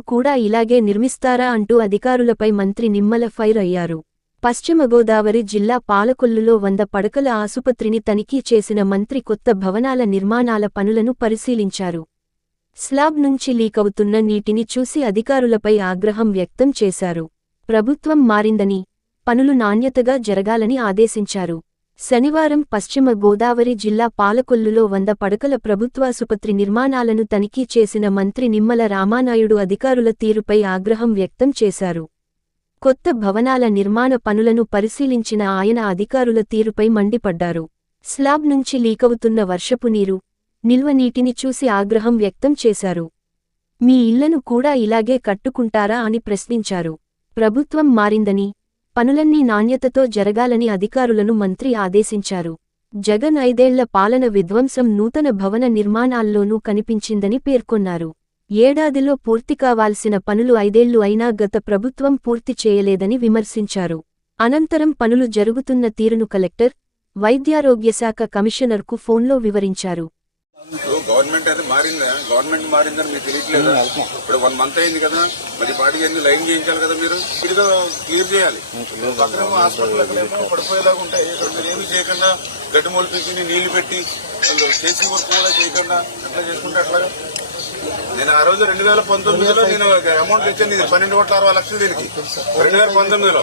కూడా ఇలాగే నిర్మిస్తారా అంటూ అధికారులపై మంత్రి నిమ్మల ఫైర్ అయ్యారు. పశ్చిమ గోదావరి జిల్లా పాలకొల్లులో వంద పడకల ఆసుపత్రిని తనిఖీ చేసిన మంత్రి కొత్త భవనాల నిర్మాణాల పనులను పరిశీలించారు. స్లాబ్ నుంచి లీకవుతున్న నీటిని చూసి అధికారులపై ఆగ్రహం వ్యక్తం చేశారు. ప్రభుత్వం మారిందని పనులు నాణ్యతగా జరగాలని ఆదేశించారు. శనివారం పశ్చిమ గోదావరి జిల్లా పాలకొల్లులో వంద పడకల ప్రభుత్వాసుపత్రి నిర్మాణాలను తనిఖీ చేసిన మంత్రి నిమ్మల రామానాయుడు అధికారుల తీరుపై ఆగ్రహం వ్యక్తం చేశారు. కొత్త భవనాల నిర్మాణ పనులను పరిశీలించిన ఆయన అధికారుల తీరుపై మండిపడ్డారు. స్లాబ్ నుంచి లీకవుతున్న వర్షపు నీరు నిల్వ నీటిని చూసి ఆగ్రహం వ్యక్తం చేశారు. మీ ఇళ్ళను కూడా ఇలాగే కట్టుకుంటారా? అని ప్రశ్నించారు. ప్రభుత్వం మారిందని పనులన్నీ నాణ్యతతో జరగాలని అధికారులను మంత్రి ఆదేశించారు. జగన్ ఐదేళ్ళ పాలన విధ్వంసం నూతన భవన నిర్మాణాల్లోనూ కనిపించిందని పేర్కొన్నారు. ఏడాదిలో పూర్తి కావాల్సిన పనులు ఐదేళ్ళు అయినా గత ప్రభుత్వం పూర్తి చేయలేదని విమర్శించారు. అనంతరం పనులు జరుగుతున్న తీరును కలెక్టర్ వైద్యారోగ్యశాఖ కమిషనర్కు ఫోన్లో వివరించారు. ఇప్పుడు గవర్నమెంట్ అయితే మారిందా? గవర్నమెంట్ మారిందని మీకు తెలియట్లేదు? ఇప్పుడు వన్ మంత్ అయింది కదా మరి పాటికి ఎందుకు లైన్ చేయించాలి కదా మీరు? ఇదిగా క్లియర్ చేయాలి. పక్కన హాస్పిటల్ పడిపోయేలాగా ఉంటాయి. మీరు ఏమి చేయకుండా గడ్డి మొలిపించి నీళ్ళు పెట్టి చేసి వర్క్ కూడా చేయకుండా అట్లా చేసుకుంటే అట్లాగా నేను ఆ రోజు రెండు వేల పంతొమ్మిదిలో నేను అమౌంట్ ఇచ్చాను ఇది పన్నెండు కోట్ల అరవై లక్షలు దీనికి. రెండు వేల పంతొమ్మిదిలో.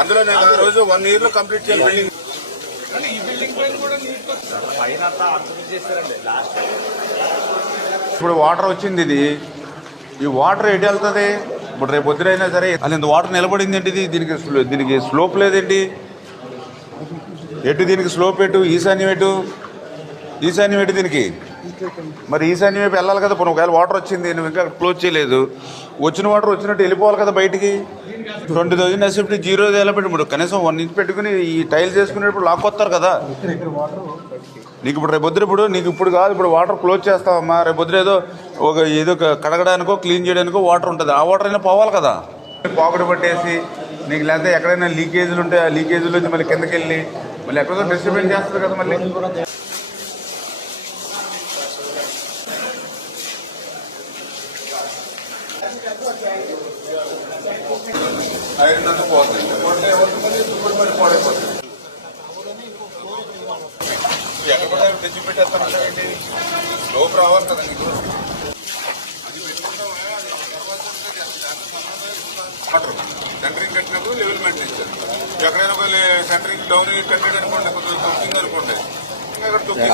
అందులో నేను ఆ రోజు వన్ ఇయర్లో కంప్లీట్ చేయాలి. బిల్డింగ్ ఇప్పుడు వాటర్ వచ్చింది ఇది. ఈ వాటర్ ఎటు వెళ్తుంది? ఇప్పుడు రేపు పొద్దునైనా సరే అసలు ఇంత వాటర్ నిలబడింది ఏంటిది? దీనికి స్లో- దీనికి స్లోప్ లేదేంటి? ఎటు దీనికి స్లోప్ ఎటు? ఈశాన్యం ఎటు? ఈశాన్యం ఎటు దీనికి? మరి ఈశాన్యం వైపు వెళ్ళాలి కదా ఇప్పుడు ఒకవేళ వాటర్ వచ్చింది నువ్వు ఇంకా క్లోజ్ చేయలేదు. వచ్చిన వాటర్ వచ్చినట్టు వెళ్ళిపోవాలి కదా బయటికి? ట్వంటీ థౌసండ్ ఎస్ఎఫ్టీ జీరో ఎలా పెట్టి ఇప్పుడు కనీసం వన్ ఇంచ్ పెట్టుకుని ఈ టైల్స్ వేసుకునేటప్పుడు లాక్కొస్తారు కదా. నీకు ఇప్పుడు రేపు పొద్దున ఇప్పుడు నీకు ఇప్పుడు కాదు ఇప్పుడు వాటర్ క్లోజ్ చేస్తావమ్మా. రేపు పొద్దున ఏదో ఒక ఏదో కడగడానికో క్లీన్ చేయడానికో వాటర్ ఉంటుంది. ఆ వాటర్ అయినా పోవాలి కదా. పాకుడు పట్టేసి నీకు లేకపోతే ఎక్కడైనా లీకేజీలు ఉంటే ఆ లీకేజీల నుంచి మళ్ళీ కిందకి వెళ్ళి మళ్ళీ ఎక్కడో డిస్టర్బెన్స్ చేస్తుంది కదా మళ్ళీ. ఐరన్ పోతుంది పోతే ఏమవుతుంది ఇప్పుడు మరి పాడైపోతుంది ఎక్కడ కూడా తెచ్చి పెట్టేస్తాను లోపు రావాలి కదా నీకు సెంటరింగ్ కట్టినప్పుడు లెవెల్ మెయింటైన్ ఎక్కడైనా ఒక సెంటరింగ్ డౌన్ కట్టాడు అనుకోండి కొంచెం తొక్కింది అనుకోండి ఇంకా తొక్కింది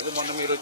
అది మొన్న మీరు వచ్చారంట కదండి